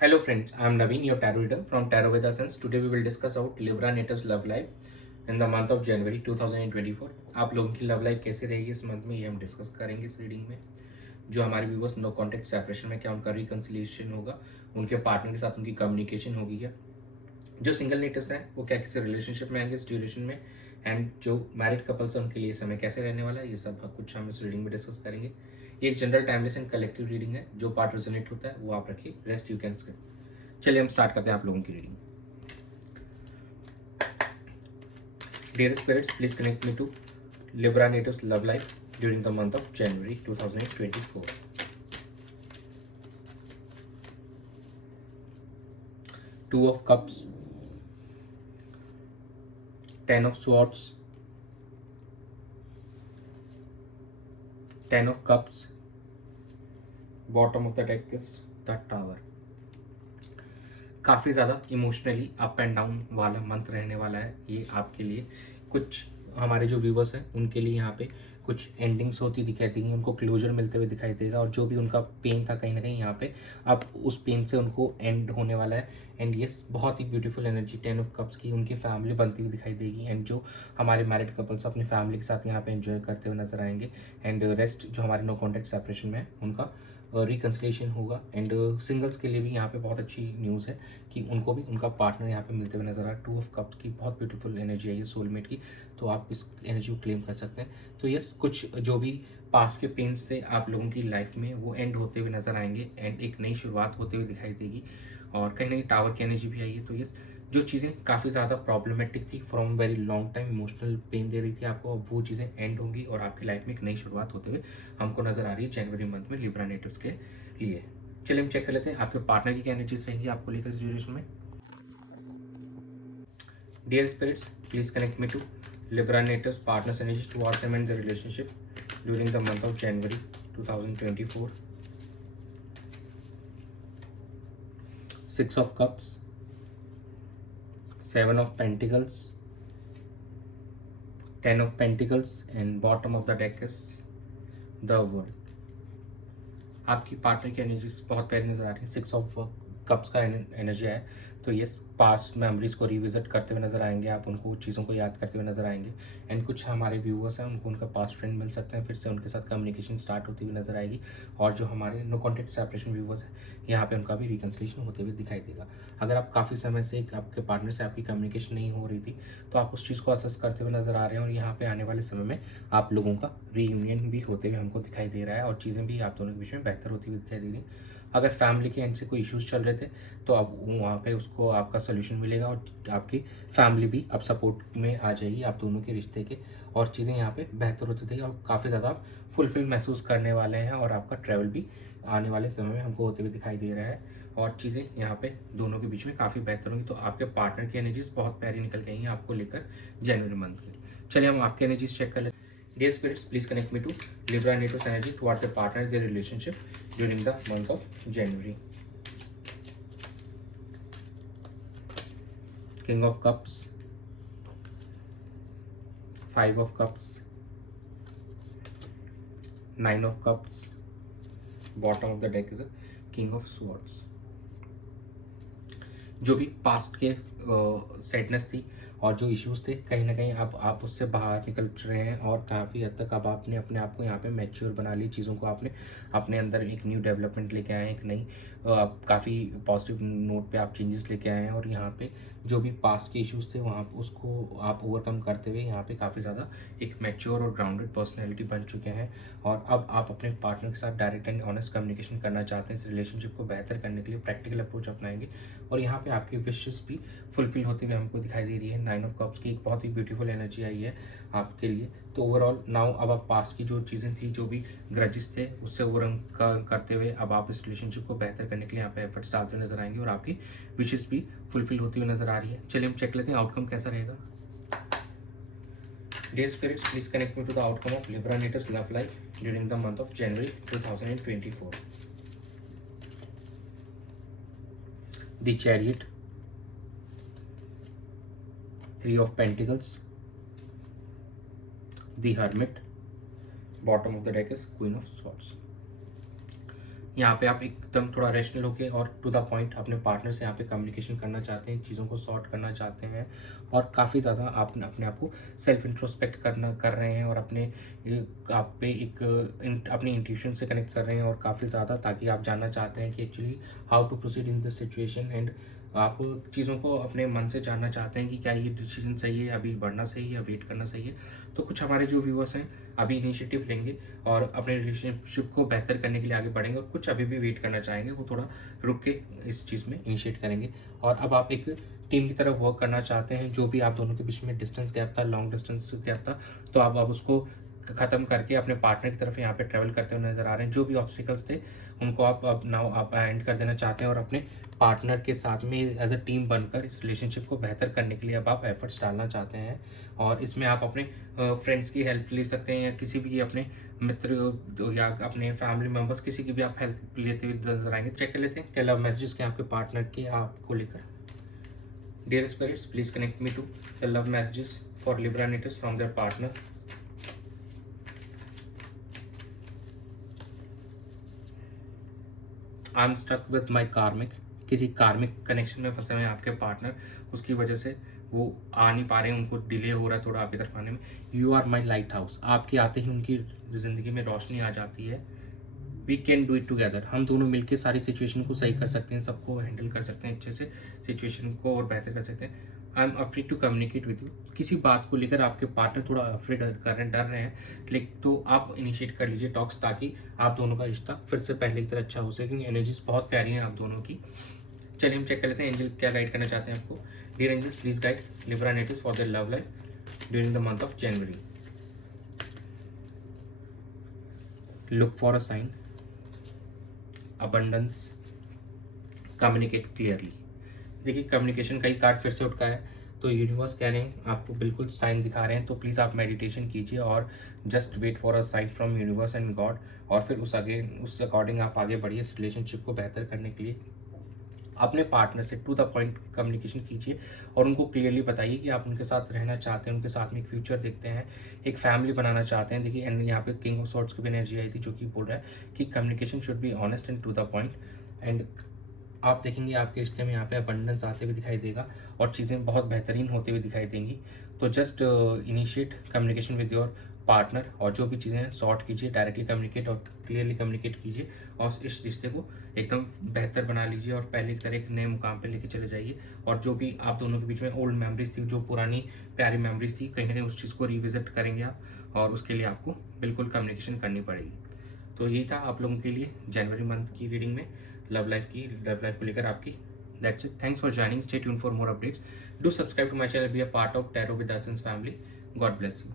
Hello friends, I am Naveen, your tarot reader from Tarot Veda Sense. Today we will discuss about Libra natives love life in the month of January 2024. आप लोगों की love life कैसे रहेगी इस month में, ये हम discuss करेंगे इस रीडिंग में। जो हमारे व्यूवर्स नो कॉन्टेक्ट सेपरेशन में, क्या उनका रिकंसिलिएशन होगा, उनके पार्टनर के साथ उनकी कम्युनिकेशन होगी क्या, जो सिंगल नेटिव्स हैं वो क्या किसी रिलेशनशिप में आएंगे इस ड्यूरेशन में, एंड जो मैरिड कपल्स हैं उनके लिए समय कैसे रहने वाला है, ये सब कुछ हम इस रीडिंग में डिस्कस करेंगे। ये एक general timeless and collective reading है। जो पार्ट रेजोनेट होता है वो आप रखिए, रेस्ट यू कैन स्किप। चलिए हम स्टार्ट करते हैं आप लोगों की reading. Dear spirits, please connect me to Libra natives love life during the month of January 2024। Two of cups, 10 of swords, 10 of cups, bottom of the deck is the tower। काफ़ी ज़्यादा emotionally up and down वाला month रहने वाला है ये आपके लिए। कुछ हमारे जो व्यूवर्स हैं उनके लिए यहाँ पे कुछ एंडिंग्स होती दिखाई देंगी, उनको क्लोजर मिलते हुए दिखाई देगा, और जो भी उनका पेन था कहीं ना कहीं यहाँ पे अब उस पेन से उनको एंड होने वाला है। एंड ये बहुत ही ब्यूटीफुल एनर्जी 10 ऑफ कप्स की उनकी फैमिली बनती हुई दिखाई देगी। एंड जो हमारे मैरिड कपल्स अपनी फैमिली के साथ यहाँ पे एंजॉय करते हुए नजर आएंगे। एंड रेस्ट जो हमारे नो कॉन्टेक्ट सेपरेशन में है उनका रिकन्सिलेशन होगा। एंड सिंगल्स के लिए भी यहाँ पे बहुत अच्छी न्यूज़ है कि उनको भी उनका पार्टनर यहाँ पे मिलते हुए नजर आ रहा है। 2 ऑफ कप्स की बहुत ब्यूटीफुल एनर्जी है ये सोलमेट की, तो आप इस एनर्जी को क्लेम कर सकते हैं। तो यस, कुछ जो भी पास्ट के पेन्स थे आप लोगों की लाइफ में वो एंड होते हुए नजर आएंगे, एंड एक नई शुरुआत होते हुए दिखाई देगी। और कहीं ना कहीं टावर की एनर्जी भी आई है। तो यस, जो चीज़ें काफ़ी ज़्यादा प्रॉब्लमेटिक थी, from very long time emotional pain दे रही थी आपको, अब वो चीज़ें एंड होंगी और आपकी लाइफ में एक नई शुरुआत होते हुए हमको नजर आ रही है जनवरी मंथ में लिब्रा नेटिव्स के लिए। चलिए हम चेक कर लेते हैं आपके पार्टनर की क्या एनर्जीज रहेंगी आपको लेकर इस ड्यूरेशन में। Dear spirits, please connect me to Libra natives partners energies towards them and the relationship during the month of January 2024। 6 of cups, 7 of pentacles, 10 of pentacles, and bottom of the deck is the world। आपकी partner की energies बहुत प्यारी नजर आ रही है। 6 of cups का energy है, तो ये पास्ट मेमोरीज को रिविजिट करते हुए नजर आएंगे, आप उनको चीज़ों को याद करते हुए नजर आएंगे। एंड कुछ हमारे व्यूवर्स हैं उनको उनका पास्ट फ्रेंड मिल सकते हैं, फिर से उनके साथ कम्युनिकेशन स्टार्ट होती हुई नजर आएगी। और जो हमारे नो कॉन्टेक्ट सेपरेशन व्यूवर्स हैं यहाँ पे उनका भी रिकन्सिलेशन होते हुए दिखाई देगा। अगर आप काफ़ी समय से आपके पार्टनर से आपकी कम्युनिकेशन नहीं हो रही थी तो आप उस चीज़ को असेस करते हुए नजर आ रहे हैं, और यहाँ पे आने वाले समय में आप लोगों का रीयूनियन भी होते हुए हमको दिखाई दे रहा है, और चीज़ें भी आप दोनों के बीच में बेहतर होती हुई दिखाई दे रही है। अगर फैमिली के एंड से कोई इश्यूज चल रहे थे तो अब वहाँ पे उसको आपका सोल्यूशन मिलेगा, और आपकी फैमिली भी अब सपोर्ट में आ जाएगी आप दोनों के रिश्ते के, और चीज़ें यहाँ पे बेहतर होती थी, और काफ़ी ज़्यादा आप फुलफिल महसूस करने वाले हैं, और आपका ट्रैवल भी आने वाले समय में हमको होते हुए दिखाई दे रहा है, और चीज़ें यहाँ पे दोनों के बीच में काफ़ी बेहतर होंगी। तो आपके पार्टनर की एनर्जीज बहुत प्यारी निकल गई हैं आपको लेकर जनवरी मंथ की। चलिए हम आपकी एनर्जीज चेक कर लेते हैं। Dear spirits, please connect me to Libra Natives energy towards their partner, their relationship during the month of January. King of Cups, 5 of Cups, 9 of Cups, bottom of the deck is a King of Swords। जो भी past के sadness थी और जो issues थे कहीं ना कहीं अब आप उससे बाहर निकल रहे हैं, और काफ़ी हद तक अब आपने अपने आप को यहाँ पे मैच्योर बना ली, चीज़ों को आपने अपने अंदर एक न्यू डेवलपमेंट लेके आए हैं, एक नई काफ़ी पॉजिटिव नोट पे आप चेंजेस लेके आए हैं, और यहाँ पे जो भी पास्ट के इश्यूज थे वहाँ उसको आप ओवरकम करते हुए यहाँ पे काफ़ी ज़्यादा एक मैच्योर और ग्राउंडेड पर्सनैलिटी बन चुके हैं, और अब आप अपने पार्टनर के साथ डायरेक्ट एंड ऑनेस्ट कम्युनिकेशन करना चाहते हैं। इस रिलेशनशिप को बेहतर करने के लिए प्रैक्टिकल अप्रोच अपनाएंगे, और यहाँ पे आपकी विशेस भी फुलफिल होते हुए हमको दिखाई दे रही है। 9 ऑफ कप्स की एक बहुत ही ब्यूटीफुल एनर्जी आई है आपके लिए। तो ओवरऑल नाउ अब आप पास्ट की जो चीज़ें थी, जो भी ग्रजेस थे, उससे ओवरकम करते हुए अब आप इस रिलेशनशिप को बेहतर करने के लिए यहाँ पे एफर्ट्स डालते हुए नजर आएंगे, और आपकी विशेस भी फुलफिल होती हुई नजर आ रही है। चलिए हम चेक लेते हैं आउटकम कैसा रहेगा। Dear spirits, please connect me to the outcome of Libra Natives love life during the month of January 2024. The Chariot, 3 of Pentacles, the Hermit, bottom of the deck is Queen of Swords। यहाँ पे आप एकदम थोड़ा rational होके और to the point अपने partner से यहाँ पे कम्युनिकेशन करना चाहते हैं, चीज़ों को सॉर्ट करना चाहते हैं और काफ़ी ज़्यादा आप अपने आप को सेल्फ इंट्रोस्पेक्ट कर रहे हैं और आप पे अपनी इंट्यूशन से कनेक्ट कर रहे हैं और काफ़ी ज़्यादा, ताकि आप जानना चाहते हैं कि actually how to proceed in this situation. And आप चीज़ों को अपने मन से जानना चाहते हैं कि क्या ये डिसीजन सही है, अभी बढ़ना सही है या वेट करना सही है। तो कुछ हमारे जो व्यूअर्स हैं अभी इनिशिएटिव लेंगे और अपने रिलेशनशिप को बेहतर करने के लिए आगे बढ़ेंगे, और कुछ अभी भी वेट करना चाहेंगे, वो थोड़ा रुक के इस चीज़ में इनिशिएट करेंगे। और अब आप एक टीम की तरफ वर्क करना चाहते हैं। जो भी आप दोनों के बीच में डिस्टेंस गैप था, लॉन्ग डिस्टेंस गैप था, तो आप उसको ख़त्म करके अपने पार्टनर की तरफ यहाँ पे ट्रैवल करते हुए नज़र आ रहे हैं। जो भी ऑब्स्टिकल्स थे उनको आप अब एंड कर देना चाहते हैं और अपने पार्टनर के साथ में एज अ टीम बनकर इस रिलेशनशिप को बेहतर करने के लिए अब आप एफर्ट्स डालना चाहते हैं। और इसमें आप अपने फ्रेंड्स की हेल्प ले सकते हैं या किसी भी अपने मित्र या अपने फैमिली मेम्बर्स, किसी की भी आप हेल्प लेते हुए नजर आएंगे। चेक कर लेते हैं क्या लव मैसेजेस के आपके पार्टनर के आपको लेकर। Dear spirits, please connect me to the love messages for Libra natives from their partner. I am stuck with my karmic. किसी कार्मिक कनेक्शन में फंसे हुए हैं आपके पार्टनर, उसकी वजह से वो आ नहीं पा रहे हैं, उनको डिले हो रहा है थोड़ा आपकी तरफ आने में। You are my lighthouse. आपके आते ही उनकी ज़िंदगी में रोशनी आ जाती है। We can do it together. हम दोनों मिलकर सारी सिचुएशन को सही कर सकते हैं, सबको हैंडल कर सकते हैं अच्छे से, सिचुएशन को और बेहतर कर सकते हैं। I am afraid to communicate with you. किसी बात को लेकर आपके पार्टनर थोड़ा अफ्रेड डर रहे हैं, लेकिन तो आप इनिशिएट कर लीजिए टॉक्स, ताकि आप दोनों का रिश्ता फिर से पहले की तरह अच्छा हो सके, क्योंकि एनर्जीज बहुत प्यारी हैं आप दोनों की। चलिए हम चेक कर लेते हैं एंजल क्या गाइड करना चाहते हैं आपको। Dear angels, please guide Libra natives for their love life during the month of January. Look for a sign, abundance, communicate clearly. देखिए कम्युनिकेशन का ही कार्ड फिर से उठा है, तो यूनिवर्स कह रहे हैं आपको बिल्कुल साइन दिखा रहे हैं। तो प्लीज़ आप मेडिटेशन कीजिए और just wait for a sign from universe and God, और फिर उस अकॉर्डिंग आप आगे बढ़िए इस रिलेशनशिप को बेहतर करने के लिए। अपने पार्टनर से टू द पॉइंट कम्युनिकेशन कीजिए और उनको क्लियरली बताइए कि आप उनके साथ रहना चाहते हैं, उनके साथ में एक फ्यूचर देखते हैं, एक फैमिली बनाना चाहते हैं। देखिए एंड यहाँ पे किंग ऑफ सॉर्ड्स की भी एनर्जी आई थी, जो कि बोल रहा है कि communication should be honest and to the point. And आप देखेंगे आपके रिश्ते में यहाँ पे अबंडेंस आते हुए दिखाई देगा और चीज़ें बहुत बेहतरीन होते हुए दिखाई देंगी। तो just initiate communication with your partner, और जो भी चीज़ें सॉर्ट कीजिए, डायरेक्टली कम्युनिकेट और क्लियरली कम्युनिकेट कीजिए और इस रिश्ते को एकदम बेहतर बना लीजिए और पहले की तरह एक नए मुकाम पे लेके चले जाइए। और जो भी आप दोनों के बीच में ओल्ड मेमोरीज थी, जो पुरानी प्यारी मेमोरीज थी, कहीं ना कहीं उस चीज़ को रिविजिट करेंगे आप, और उसके लिए आपको बिल्कुल कम्युनिकेशन करनी पड़ेगी। तो यही था आप लोगों के लिए जनवरी मंथ की रीडिंग में लव लाइफ को लेकर आपकी। That's it. Thanks for joining. Stay tune for more updates. Do subscribe to my channel, be a part of Tarot with Arts family. God bless you.